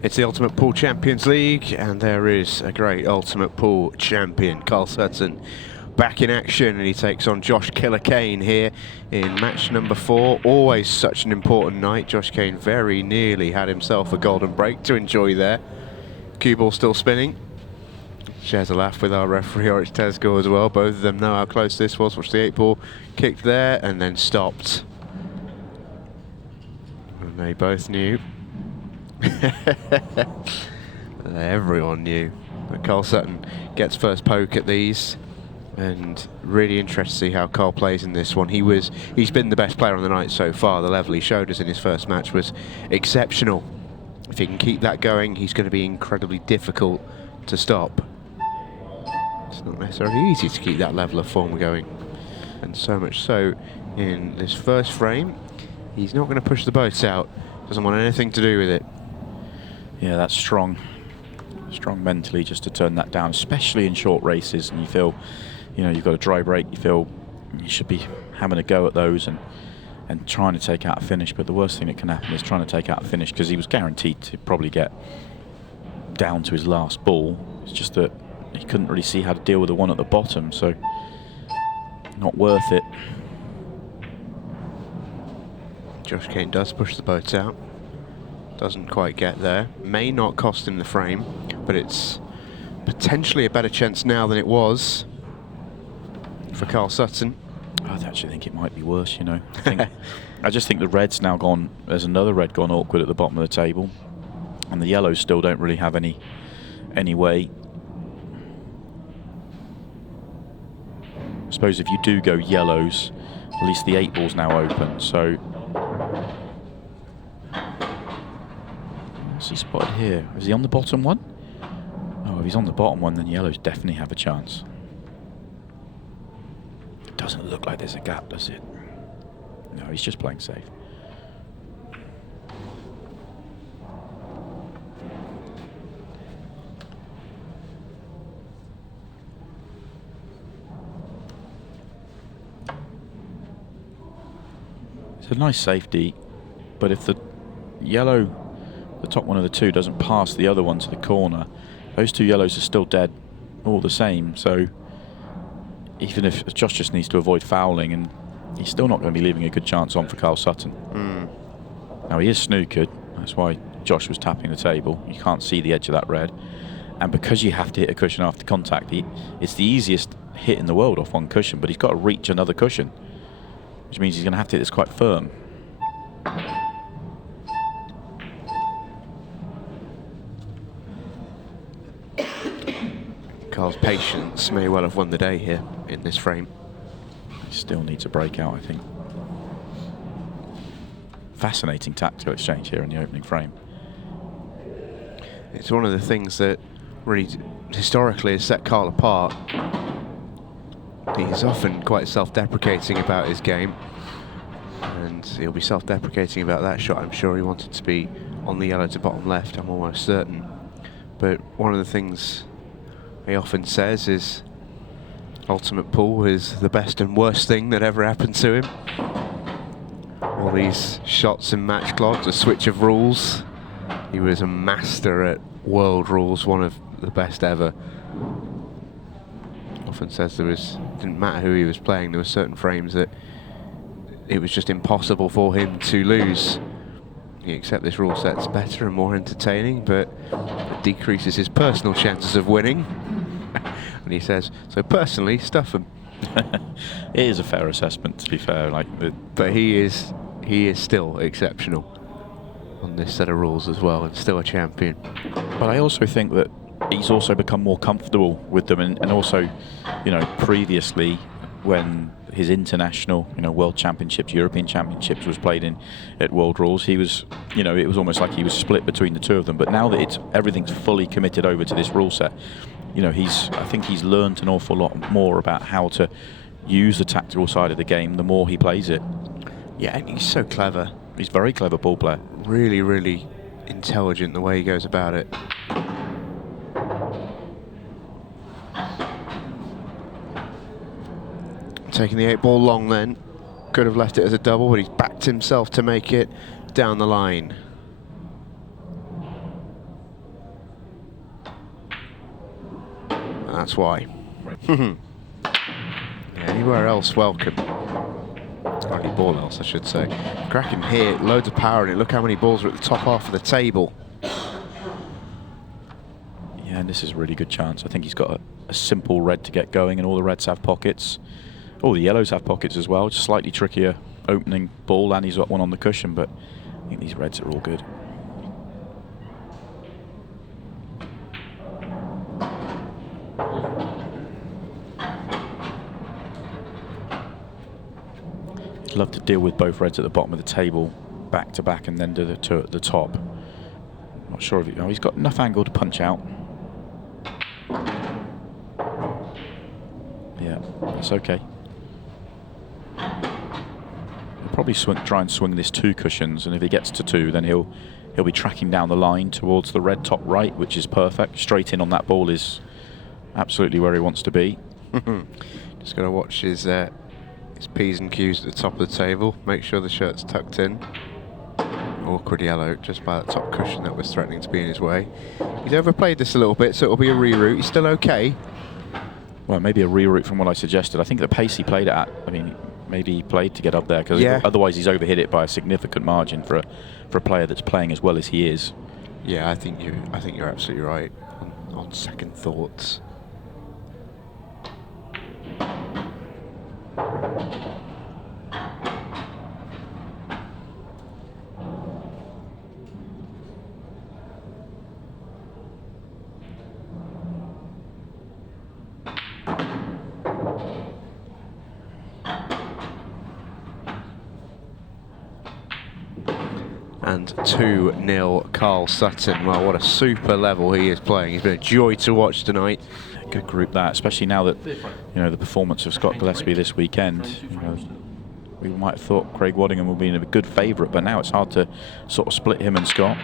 It's the Ultimate Pool Champions League, and there is a great Ultimate Pool champion, Karl Sutton, back in action, and he takes on Josh Killer Kane here in match number 4. Always such an important night. Josh Kane very nearly had himself a golden break to enjoy there. Cue ball still spinning. Shares a laugh with our referee, Oryx Tesco, as well. Both of them know how close this was. Watch the 8-ball kicked there and then stopped. And they both knew. Everyone knew. But Karl Sutton gets first poke at these, and really interested to see how Karl plays in this one. He's been the best player on the night so far. The level he showed us in his first match was exceptional. If he can keep that going, he's going to be incredibly difficult to stop. It's not necessarily easy to keep that level of form going, and so much so in this first frame he's not going to push the boat out. Doesn't want anything to do with it. Yeah, that's strong mentally just to turn that down, especially in short races, and you feel, you know, you've got a dry break, you feel you should be having a go at those and trying to take out a finish. But the worst thing that can happen is trying to take out a finish, because he was guaranteed to probably get down to his last ball. It's just that he couldn't really see how to deal with the one at the bottom, so not worth it. Josh Kane does push the boat out. Doesn't quite get there. May not cost him the frame, but it's potentially a better chance now than it was for Karl Sutton. I actually think it might be worse, you know. I just think the red's now gone. There's another red gone awkward at the bottom of the table, and the yellows still don't really have any way. I suppose if you do go yellows, at least the 8-ball's now open, so. What's he spotted here? Is he on the bottom one? Oh, if he's on the bottom one, then yellows definitely have a chance. It doesn't look like there's a gap, does it? No, he's just playing safe. It's a nice safety, but if the yellow, the top one of the two, doesn't pass the other one to the corner, those two yellows are still dead all the same. So even if Josh just needs to avoid fouling, and he's still not going to be leaving a good chance on for Karl Sutton. Now he is snookered, that's why Josh was tapping the table. You can't see the edge of that red, and because you have to hit a cushion after contact, it's the easiest hit in the world off one cushion, but he's got to reach another cushion, which means he's going to have to hit this quite firm. Karl's patience may well have won the day here in this frame. He still needs a breakout, I think. Fascinating tactical exchange here in the opening frame. It's one of the things that really historically has set Karl apart. He's often quite self-deprecating about his game, and he'll be self-deprecating about that shot. I'm sure he wanted to be on the yellow to bottom left, I'm almost certain. But one of the things he often says is Ultimate Pool is the best and worst thing that ever happened to him. All these shots and match clocks, a switch of rules. He was a master at world rules, one of the best ever. Often says didn't matter who he was playing, there were certain frames that it was just impossible for him to lose. Except this rule set's better and more entertaining, but it decreases his personal chances of winning. And he says, so personally, stuff him. It is a fair assessment, to be fair. But he is still exceptional on this set of rules as well, and still a champion. But I also think that he's also become more comfortable with them, and also, you know, previously when his international, you know, World Championships, European Championships was played in at World Rules, he was, you know, it was almost like he was split between the two of them. But now that everything's fully committed over to this rule set, you know, I think he's learned an awful lot more about how to use the tactical side of the game the more he plays it. Yeah, and he's so clever. He's a very clever ball player. Really, really intelligent the way he goes about it. Taking the 8-ball long then. Could have left it as a double, but he's backed himself to make it down the line. That's why. Yeah, anywhere else, welcome. Any ball else, I should say. Cracking here, loads of power in it. Look how many balls are at the top half of the table. Yeah, and this is a really good chance. I think he's got a simple red to get going, and all the reds have pockets. All the yellows have pockets as well. Just slightly trickier opening ball, and he's got one on the cushion, but I think these reds are all good. He'd love to deal with both reds at the bottom of the table, back to back, and then do the two at the top. Not sure if he's got enough angle to punch out. Yeah, that's okay. He'll probably try and swing this 2 cushions, and if he gets to 2, then he'll be tracking down the line towards the red top right, which is perfect. Straight in on that ball is absolutely where he wants to be. Just going to watch his P's and Q's at the top of the table. Make sure the shirt's tucked in. Awkward yellow just by that top cushion that was threatening to be in his way. He's overplayed this a little bit, so it'll be a reroute. He's still okay. Well, maybe a reroute from what I suggested. I think the pace he played it at, I mean, maybe he played to get up there, because otherwise he's overhit it by a significant margin for a player that's playing as well as he is. Yeah, I think you're absolutely right on second thoughts. And 2-0 Karl Sutton. Well, what a super level he is playing. He's been a joy to watch tonight. Good group that, especially now that the performance of Scott Gillespie this weekend. We might have thought Craig Waddingham would be a good favourite, but now it's hard to sort of split him and Scott.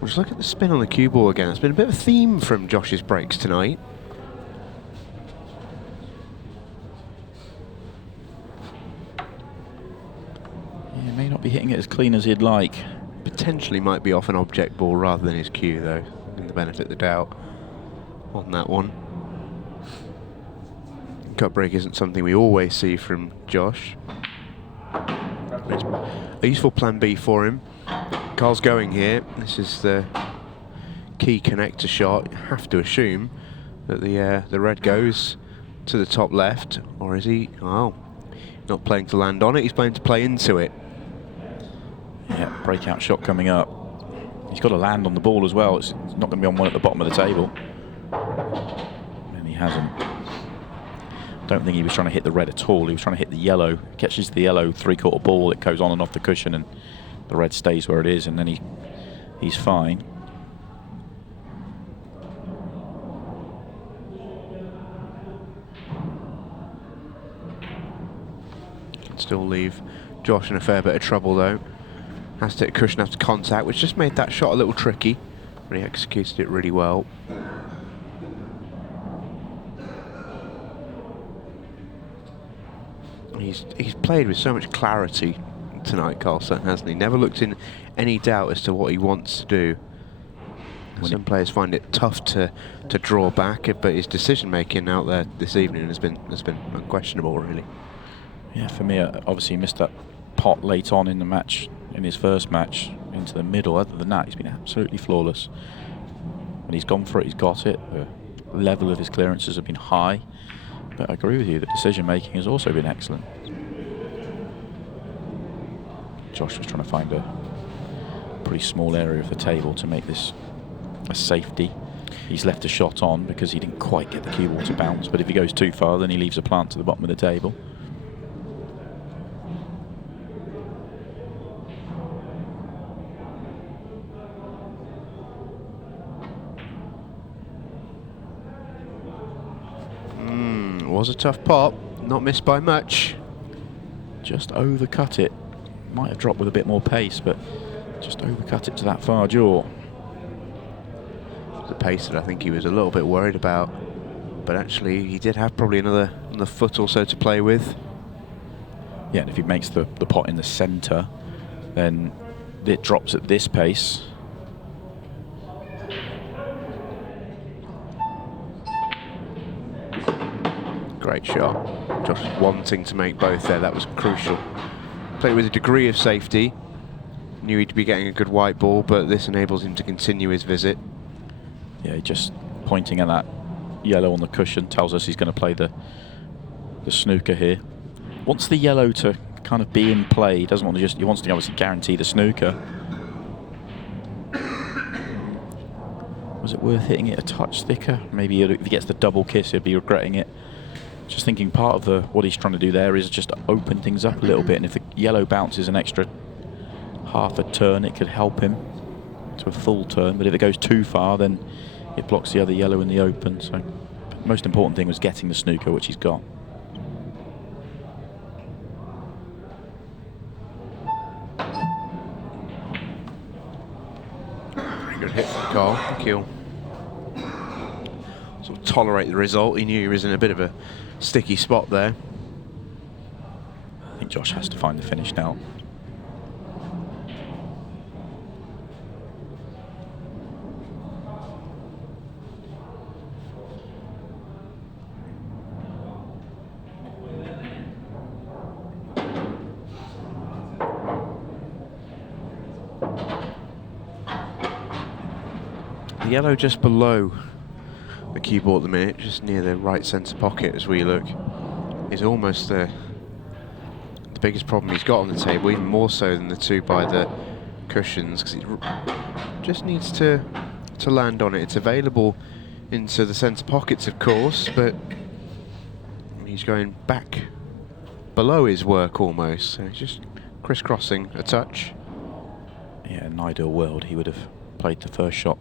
We'll just look at the spin on the cue ball again. It's been a bit of a theme from Josh's breaks tonight. He may not be hitting it as clean as he'd like. Potentially might be off an object ball rather than his cue, though. In the benefit of the doubt on that one. Cut break isn't something we always see from Josh. It's a useful plan B for him. Karl's going here. This is the key connector shot. You have to assume that the red goes to the top left, or is he? Oh, not playing to land on it. He's playing to play into it. Yeah, breakout shot coming up. He's got to land on the ball as well. It's not going to be on one at the bottom of the table. And he hasn't. Don't think he was trying to hit the red at all. He was trying to hit the yellow. Catches the yellow 3/4 ball. It goes on and off the cushion, and the red stays where it is, and then he's fine. Can still leave Josh in a fair bit of trouble, though. Has to hit cushion after contact, which just made that shot a little tricky, but he executed it really well. He's played with so much clarity tonight, Karl Sutton, hasn't he? Never looked in any doubt as to what he wants to do. Some players find it tough to draw back, but his decision making out there this evening has been unquestionable, really. Yeah, for me, obviously he missed that pot late on in the match, in his first match, into the middle. Other than that, he's been absolutely flawless. When he's gone for it, he's got it. The level of his clearances have been high. But I agree with you, the decision making has also been excellent. Josh was trying to find a pretty small area of the table to make this a safety. He's left a shot on because he didn't quite get the cue ball to bounce, but if he goes too far, then he leaves a plant to the bottom of the table. Was a tough pot, not missed by much. Just overcut it. Might have dropped with a bit more pace, but just overcut it to that far jaw. The pace that I think he was a little bit worried about, but actually he did have probably another foot or so to play with. Yeah, and if he makes the pot in the centre, then it drops at this pace. Great shot. Josh wanting to make both there, that was crucial. Played with a degree of safety. Knew he'd be getting a good white ball, but this enables him to continue his visit. Yeah, just pointing at that yellow on the cushion tells us he's going to play the snooker here. Wants the yellow to kind of be in play. He doesn't want to just, he wants to obviously guarantee the snooker. Was it worth hitting it a touch thicker? Maybe if he gets the double kiss, he'll be regretting it. Just thinking part of what he's trying to do there is just to open things up a little bit, and if the yellow bounces an extra half a turn, it could help him to a full turn. But if it goes too far, then it blocks the other yellow in the open. So the most important thing was getting the snooker, which he's got. Good hit from Karl. Thank you. Sort of tolerate the result. He knew he was in a bit of a sticky spot there. I think Josh has to find the finish now. The yellow just below the cue ball at the minute, just near the right centre pocket as we look, is almost the biggest problem he's got on the table, even more so than the two by the cushions, because it just needs to land on it. It's available into the centre pockets, of course, but he's going back below his work almost, so he's just crisscrossing a touch. Yeah, in an ideal world, he would have played the first shot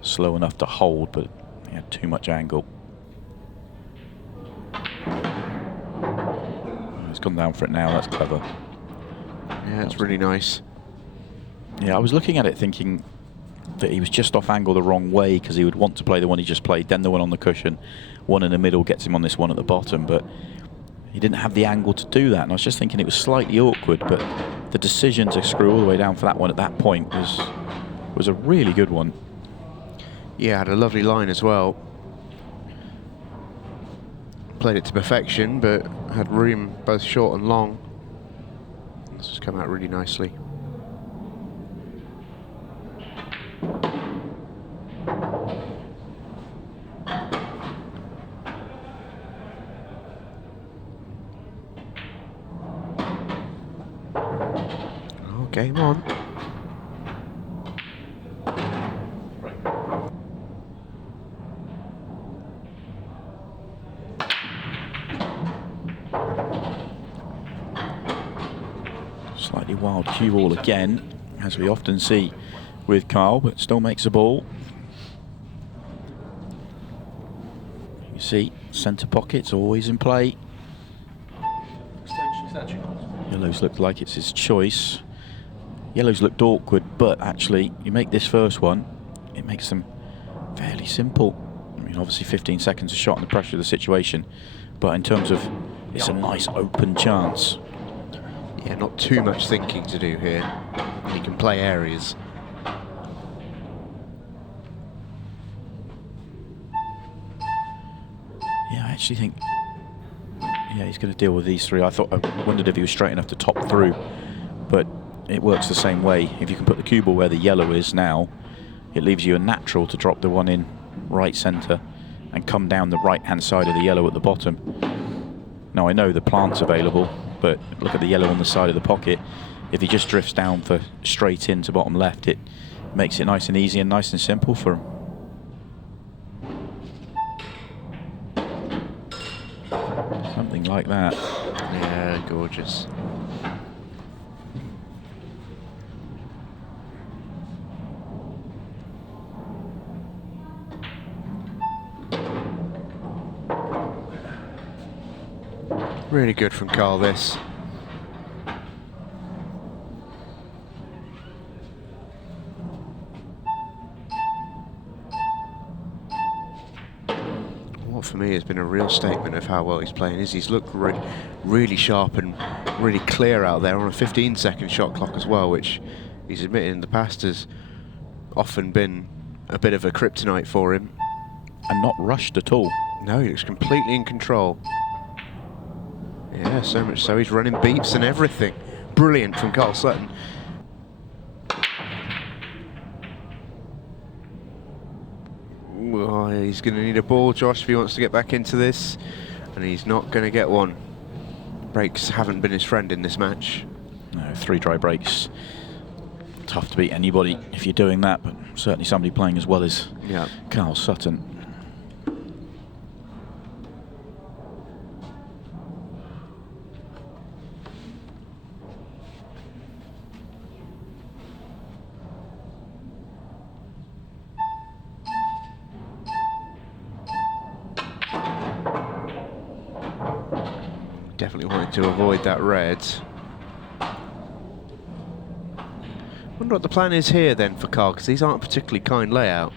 slow enough to hold, but he had too much angle. He's gone down for it now, that's clever. Yeah, it's really nice. Yeah, I was looking at it thinking that he was just off angle the wrong way, because he would want to play the one he just played, then the one on the cushion, one in the middle gets him on this one at the bottom, but he didn't have the angle to do that, and I was just thinking it was slightly awkward, but the decision to screw all the way down for that one at that point was a really good one. Yeah, had a lovely line as well. Played it to perfection, but had room both short and long. This has come out really nicely. Oh, game on. Slightly wild cue ball again, as we often see with Karl, but still makes a ball. You see, centre pocket's always in play. Yellow's looked like it's his choice. Yellow's looked awkward, but actually, you make this first one, it makes them fairly simple. I mean, obviously 15 seconds a shot and the pressure of the situation, but in terms of, it's a nice open chance. Yeah, not too much thinking to do here. He can play areas. Yeah, I actually think, yeah, he's going to deal with these three. I wondered if he was straight enough to top through, but it works the same way. If you can put the cue ball where the yellow is now, it leaves you a natural to drop the one in right centre and come down the right-hand side of the yellow at the bottom. Now, I know the plant's available, but look at the yellow on the side of the pocket. If he just drifts down for straight into bottom left, it makes it nice and easy and nice and simple for him. Something like that. Yeah, gorgeous. Really good from Karl, this. What for me has been a real statement of how well he's playing is he's looked really sharp and really clear out there on a 15-second shot clock as well, which he's admitted in the past has often been a bit of a kryptonite for him. And not rushed at all. No, he looks completely in control. Yeah, so much so he's running beeps and everything. Brilliant from Karl Sutton. Oh, he's going to need a ball, Josh, if he wants to get back into this. And he's not going to get one. Breaks haven't been his friend in this match. No, 3 dry breaks. Tough to beat anybody if you're doing that, but certainly somebody playing as well as Karl Sutton. Definitely wanted to avoid that red. Wonder what the plan is here then for Karl, because these aren't a particularly kind layout.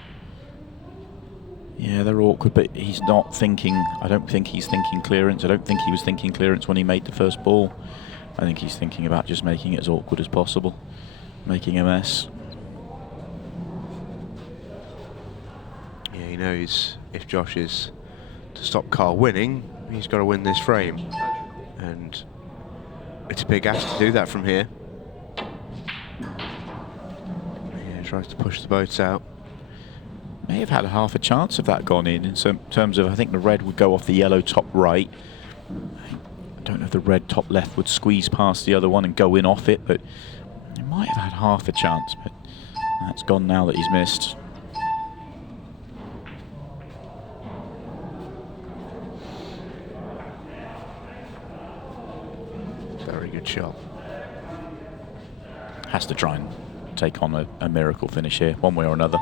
Yeah, they're awkward, but he's not thinking. I don't think he's thinking clearance. I don't think he was thinking clearance when he made the first ball. I think he's thinking about just making it as awkward as possible, making a mess. Yeah, he knows if Josh is to stop Karl winning, he's got to win this frame. And it's a big ask to do that from here. Yeah, tries to push the boats out. May have had half a chance of that gone in terms of, I think the red would go off the yellow top right. I don't know if the red top left would squeeze past the other one and go in off it, but he might have had half a chance, but that's gone now that he's missed. Very good shot. Has to try and take on a miracle finish here, one way or another.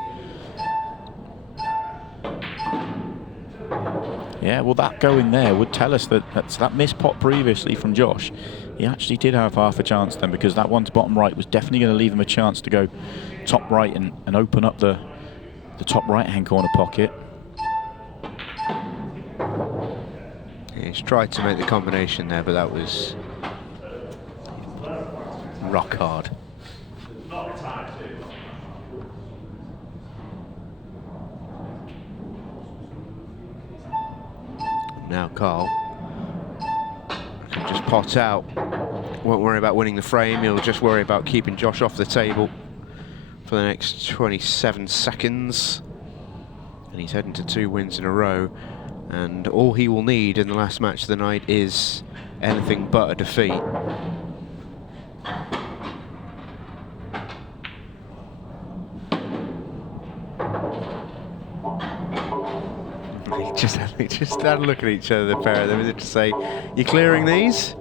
Yeah, well, that going there would tell us that that missed pot previously from Josh. He actually did have half a chance then, because that one to bottom right was definitely going to leave him a chance to go top right and open up the top right-hand corner pocket. Yeah, he's tried to make the combination there, but that was rock hard. Now Karl can just pot out. Won't worry about winning the frame. He'll just worry about keeping Josh off the table for the next 27 seconds. And he's heading to 2 wins in a row. And all he will need in the last match of the night is anything but a defeat. They just had a look at each other, the pair of them, as if to say, "You clearing these?"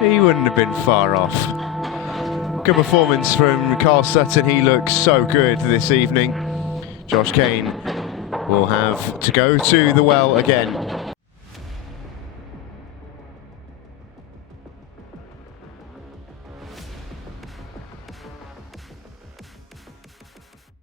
He wouldn't have been far off. Good performance from Karl Sutton. He looks so good this evening. Josh Kane will have to go to the well again.